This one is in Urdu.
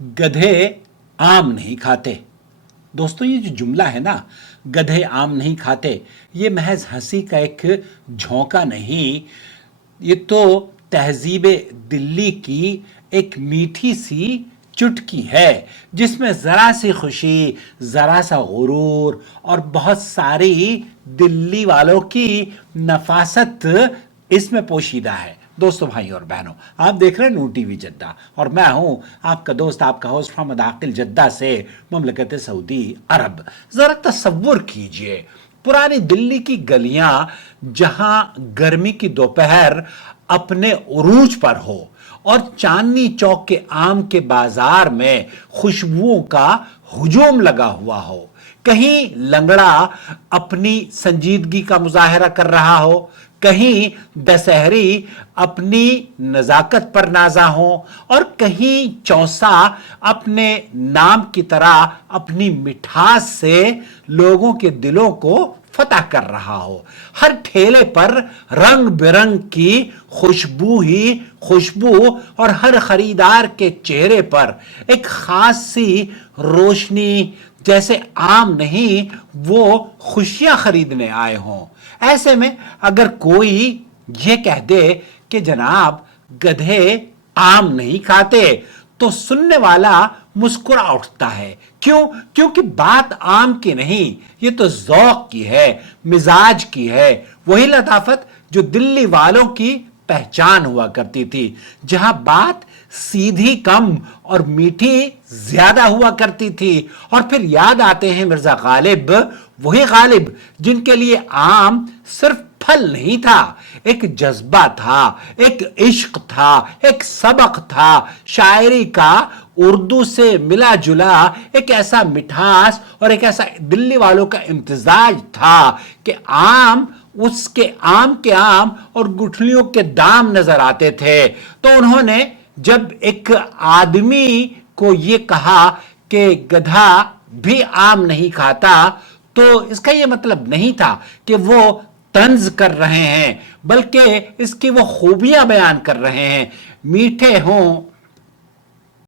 گدھے آم نہیں کھاتے۔ دوستو یہ جو جملہ ہے نا، گدھے آم نہیں کھاتے، یہ محض ہنسی کا ایک جھونکا نہیں، یہ تو تہذیب دلی کی ایک میٹھی سی چٹکی ہے جس میں ذرا سی خوشی، ذرا سا غرور اور بہت ساری دلی والوں کی نفاست اس میں پوشیدہ ہے۔ دوستو، بھائی اور بہنوں، آپ دیکھ رہے ہیں نون ٹی وی جدہ اور میں ہوں آپ کا دوست، آپ کا ہوسٹ محمد عاقل، جدہ سے مملکت سعودی عرب۔ ذرا تصور کیجئے پرانی دلی کی گلیاں جہاں گرمی کی دوپہر اپنے عروج پر ہو اور چاندنی چوک کے آم کے بازار میں خوشبوؤں کا ہجوم لگا ہوا ہو، کہیں لنگڑا اپنی سنجیدگی کا مظاہرہ کر رہا ہو، کہیں دسہری اپنی نزاکت پر نازاں ہو، اور کہیں چونسا اپنے نام کی طرح اپنی مٹھاس سے لوگوں کے دلوں کو فتح کر رہا ہو۔ ہر ٹھیلے پر رنگ برنگ کی خوشبو ہی خوشبو، اور ہر خریدار کے چہرے پر ایک خاص سی روشنی، جیسے عام نہیں وہ خوشیاں خریدنے آئے ہوں۔ ایسے میں اگر کوئی یہ کہہ دے کہ جناب گدھے آم نہیں کھاتے تو سننے والا مسکرا اٹھتا ہے۔ کیوں؟ کیونکہ بات عام کی نہیں، یہ تو ذوق کی ہے، مزاج کی ہے، وہی لطافت جو دلی والوں کی پہچان ہوا کرتی تھی، جہاں بات سیدھی کم اور میٹھی زیادہ ہوا کرتی تھی۔ اور پھر یاد آتے ہیں مرزا غالب، وہی غالب جن کے لیے آم صرف پھل نہیں تھا، ایک جذبہ تھا، ایک عشق تھا، ایک سبق تھا، شاعری کا اردو سے ملا جلا ایک ایسا مٹھاس اور ایک ایسا دلی والوں کا امتزاج تھا کہ آم کے آم اور گٹھلیوں کے دام نظر آتے تھے۔ تو انہوں نے جب ایک آدمی کو یہ کہا کہ گدھا بھی آم نہیں کھاتا، تو اس کا یہ مطلب نہیں تھا کہ وہ طنز کر رہے ہیں، بلکہ اس کی وہ خوبیاں بیان کر رہے ہیں۔ میٹھے ہوں